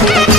Yeah.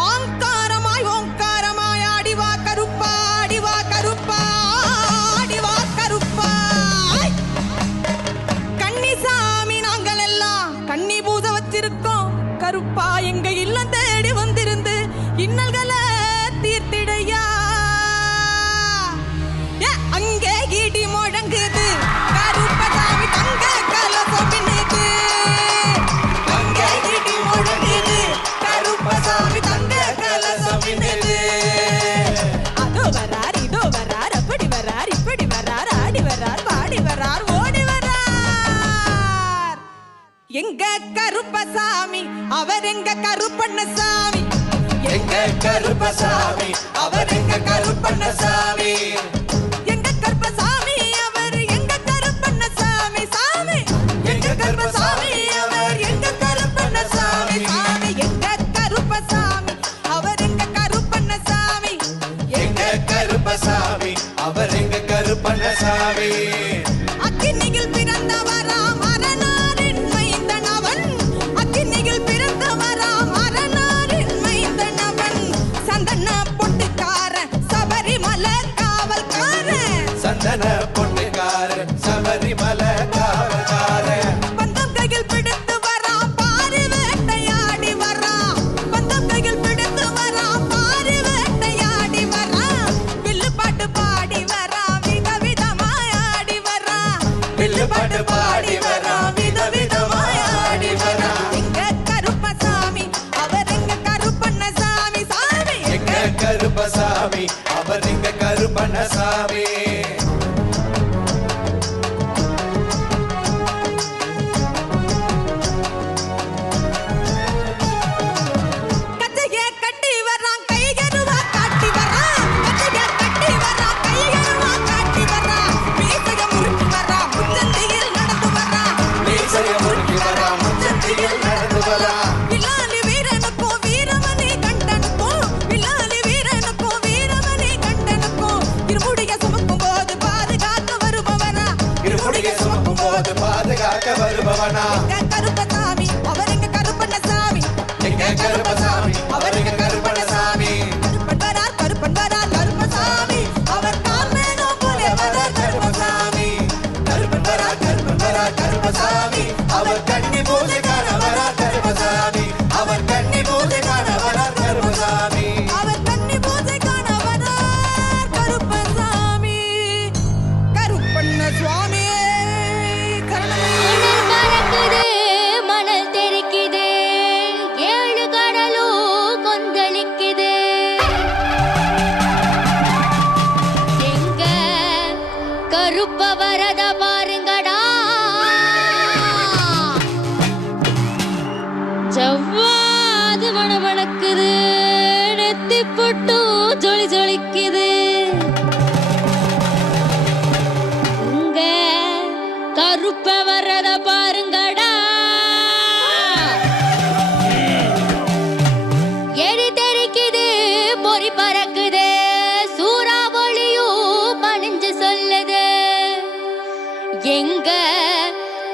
Mom அவர் எங்க கருப்பண்ண சாமி எங்க கருப்பசாமி? அவர் எங்க கருப்பண்ண சாமி எங்க கருப்பசாமி? அவர் எங்க கருப்பண்ண சாமி சாமி எங்க கருப்பசாமி? அவர் எங்க கருப்பண்ண சாமி சாமி எங்க கருப்பசாமி? அவர் எங்க கருப்பண்ண சாமி எங்க கருப்பசாமி? அவர் எங்க கருப்பண்ண சாமி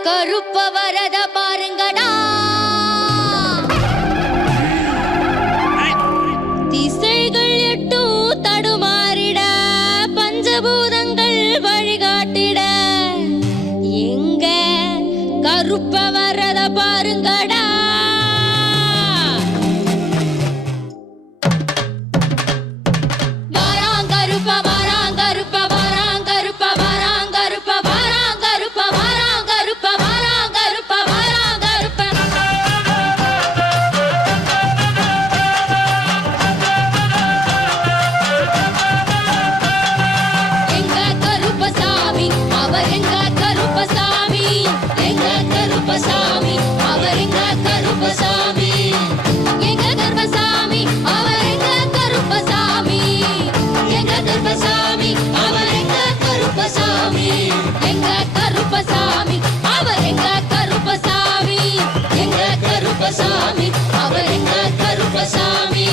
கருப்ப வரதமா அவர் எங்க கருப்பசாமி எங்க கருப்பசாமி அவர் எங்க கருப்பசாமி எங்க கருப்பசாமி அவர் எங்க கருப்பசாமி எங்க கருப்பசாமி அவர் எங்க கருப்பசாமி எங்க அவர் எங்க கருப்பசாமி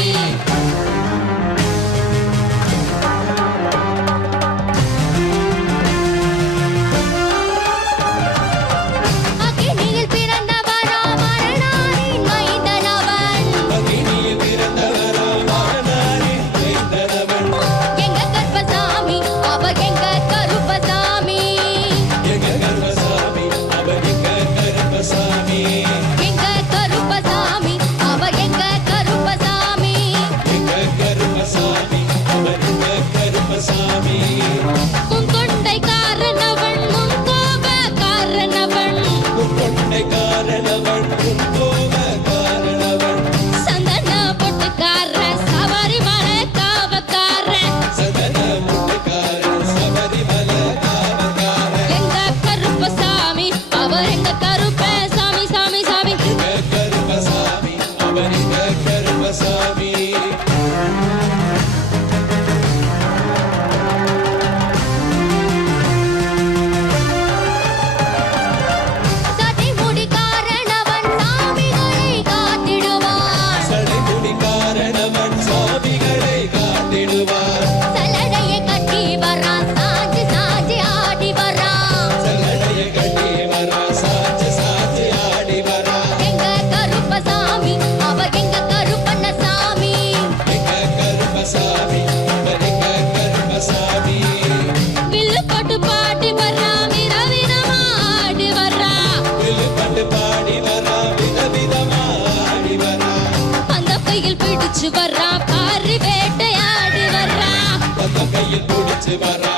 se barra.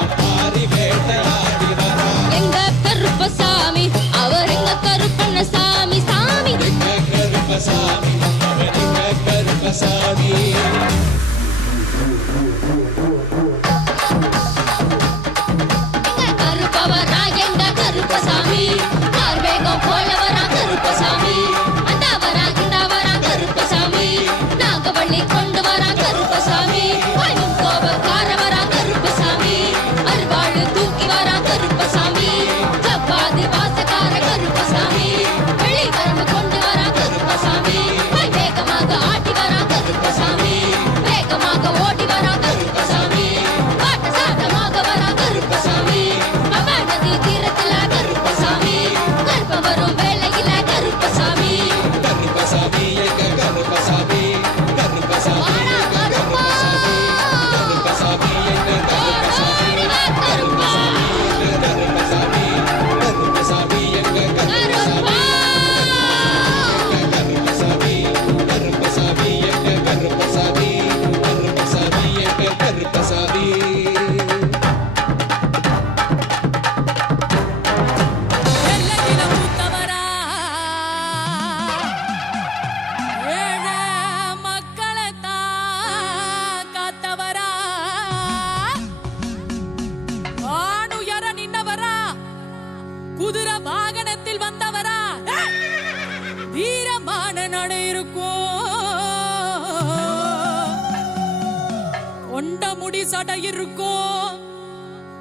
சடை இருக்கும்.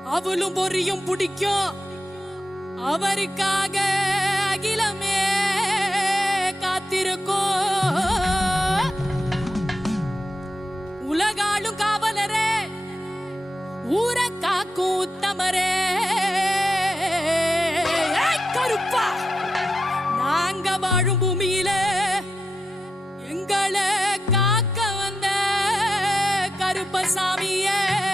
அவளும் பொரியும் பிடிக்கும். அவருக்காக அகிலமே காத்திருக்கும். pasami je